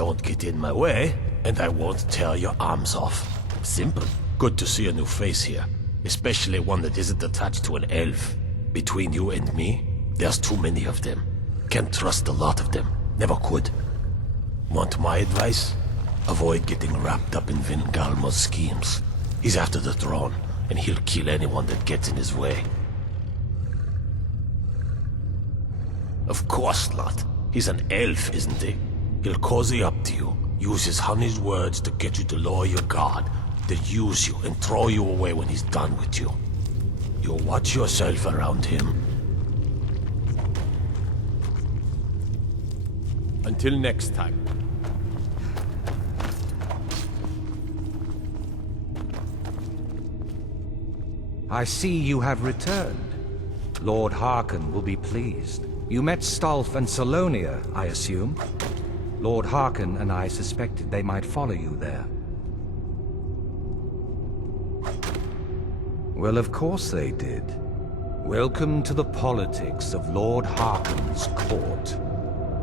Don't get in my way, and I won't tear your arms off. Simple. Good to see a new face here, especially one that isn't attached to an elf. Between you and me, there's too many of them. Can't trust a lot of them. Never could. Want my advice? Avoid getting wrapped up in Vingalmo's schemes. He's after the throne, and he'll kill anyone that gets in his way. Of course not. He's an elf, isn't he? He'll cozy up to you, use his honey's words to get you to lower your guard, then use you and throw you away when he's done with you. You watch yourself around him. Until next time. I see you have returned. Lord Harkon will be pleased. You met Stolf and Salonia, I assume? Lord Harkon and I suspected they might follow you there. Well, of course they did. Welcome to the politics of Lord Harkon's court.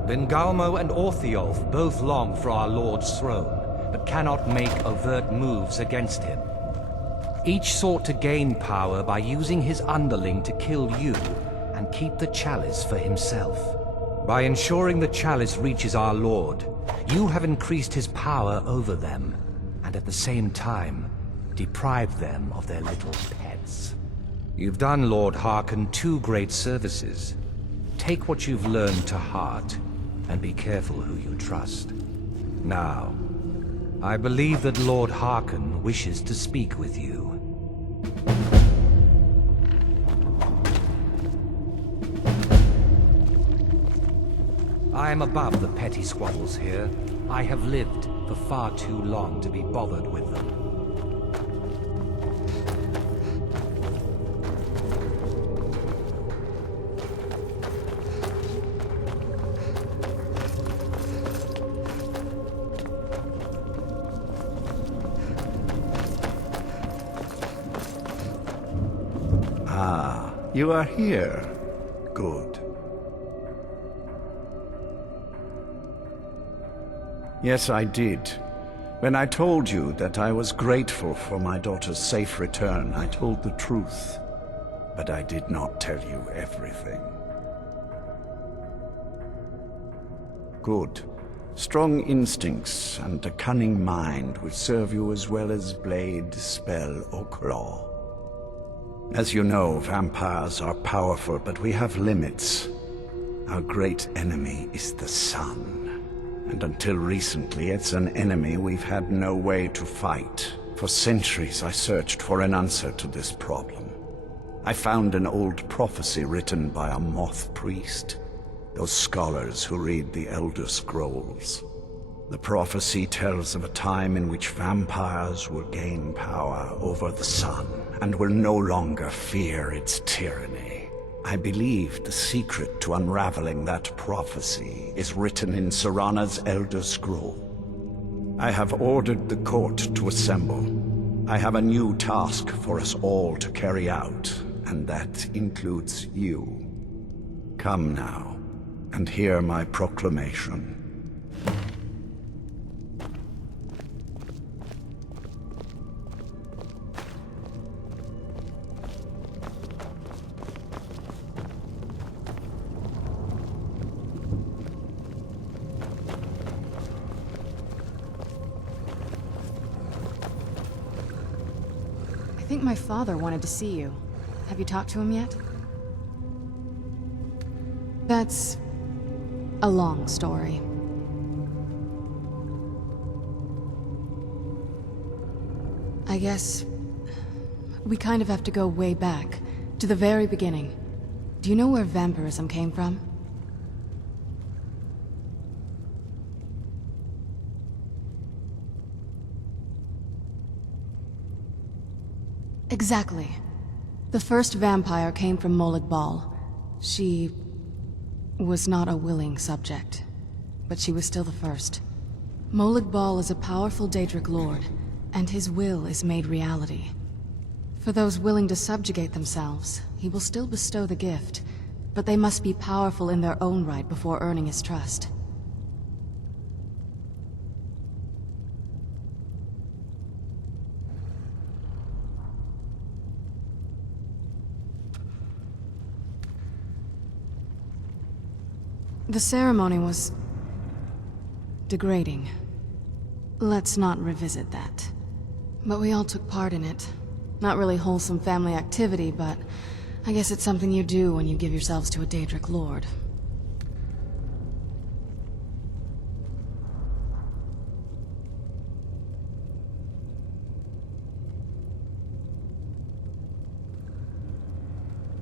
Vingalmo and Orthiolf both long for our Lord's throne, but cannot make overt moves against him. Each sought to gain power by using his underling to kill you and keep the chalice for himself. By ensuring the chalice reaches our Lord, you have increased his power over them, and at the same time, deprived them of their little pets. You've done Lord Harkon 2 great services. Take what you've learned to heart, and be careful who you trust. Now, I believe that Lord Harkon wishes to speak with you. I am above the petty squabbles here. I have lived for far too long to be bothered with them. Ah, you are here. Good. Yes, I did. When I told you that I was grateful for my daughter's safe return, I told the truth. But I did not tell you everything. Good. Strong instincts and a cunning mind will serve you as well as blade, spell, or claw. As you know, vampires are powerful, but we have limits. Our great enemy is the sun. And until recently, it's an enemy we've had no way to fight. For centuries, I searched for an answer to this problem. I found an old prophecy written by a moth priest, those scholars who read the Elder Scrolls. The prophecy tells of a time in which vampires will gain power over the sun and will no longer fear its tyranny. I believe the secret to unraveling that prophecy is written in Serana's Elder Scroll. I have ordered the court to assemble. I have a new task for us all to carry out, and that includes you. Come now, and hear my proclamation. I think my father wanted to see you. Have you talked to him yet? That's a long story. I guess we kind of have to go way back, to the very beginning. Do you know where vampirism came from? Exactly. The first vampire came from Molag Bal. She was not a willing subject, but she was still the first. Molag Bal is a powerful Daedric lord, and his will is made reality. For those willing to subjugate themselves, he will still bestow the gift, but they must be powerful in their own right before earning his trust. The ceremony was degrading. Let's not revisit that. But we all took part in it. Not really wholesome family activity, but I guess it's something you do when you give yourselves to a Daedric lord.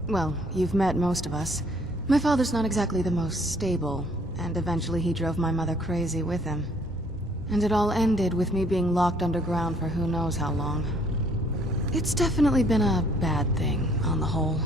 Well, you've met most of us. My father's not exactly the most stable, and eventually he drove my mother crazy with him. And it all ended with me being locked underground for who knows how long. It's definitely been a bad thing, on the whole.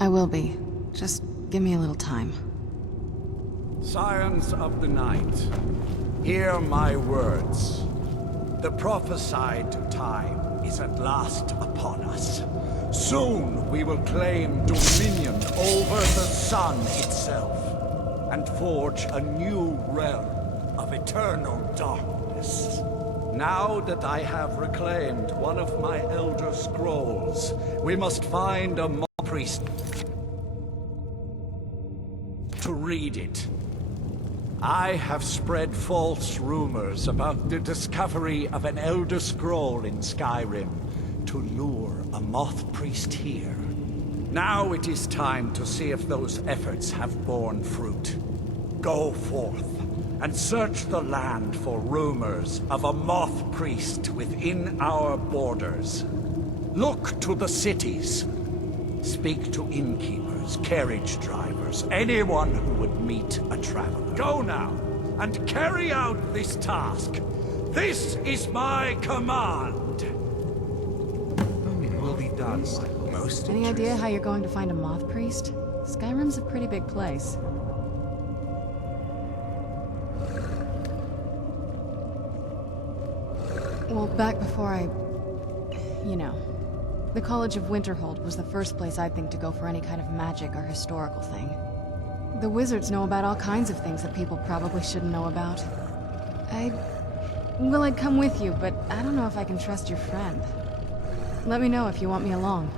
I will be. Just give me a little time. Scions of the Night, hear my words. The prophesied time is at last upon us. Soon we will claim dominion over the sun itself, and forge a new realm of eternal darkness. Now that I have reclaimed one of my Elder Scrolls, we must find a priest to read it. I have spread false rumors about the discovery of an Elder Scroll in Skyrim to lure a Moth Priest here. Now it is time to see if those efforts have borne fruit. Go forth and search the land for rumors of a Moth Priest within our borders. Look to the cities. Speak to innkeepers, carriage drivers, anyone who would meet a traveler. Go now, and carry out this task. This is my command. It will be done, most. Any idea how you're going to find a Moth Priest? Skyrim's a pretty big place. Well, back before you know. The College of Winterhold was the first place I'd think to go for any kind of magic or historical thing. The wizards know about all kinds of things that people probably shouldn't know about. Well, I'd come with you, but I don't know if I can trust your friend. Let me know if you want me along.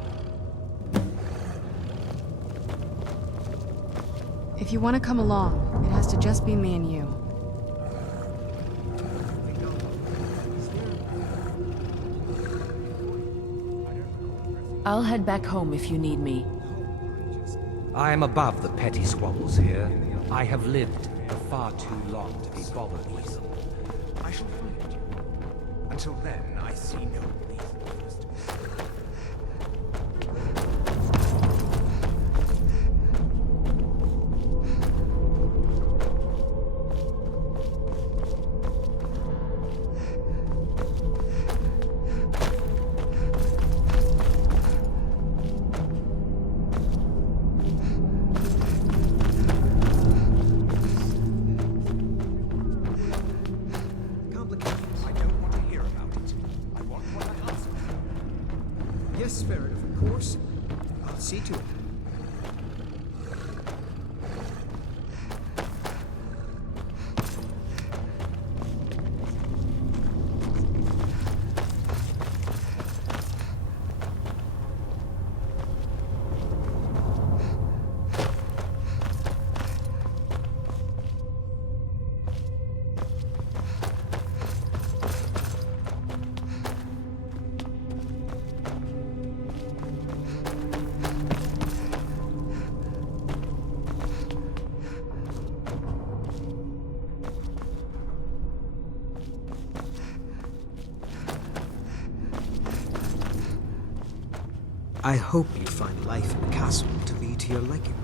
If you want to come along, it has to just be me and you. I'll head back home if you need me. I am above the petty squabbles here. I have lived for far too long to be bothered with them. I shall find you. Until then, I see no reason. Yes, Ferret, of course. I'll see to it. I hope you find life in the castle to be to your liking.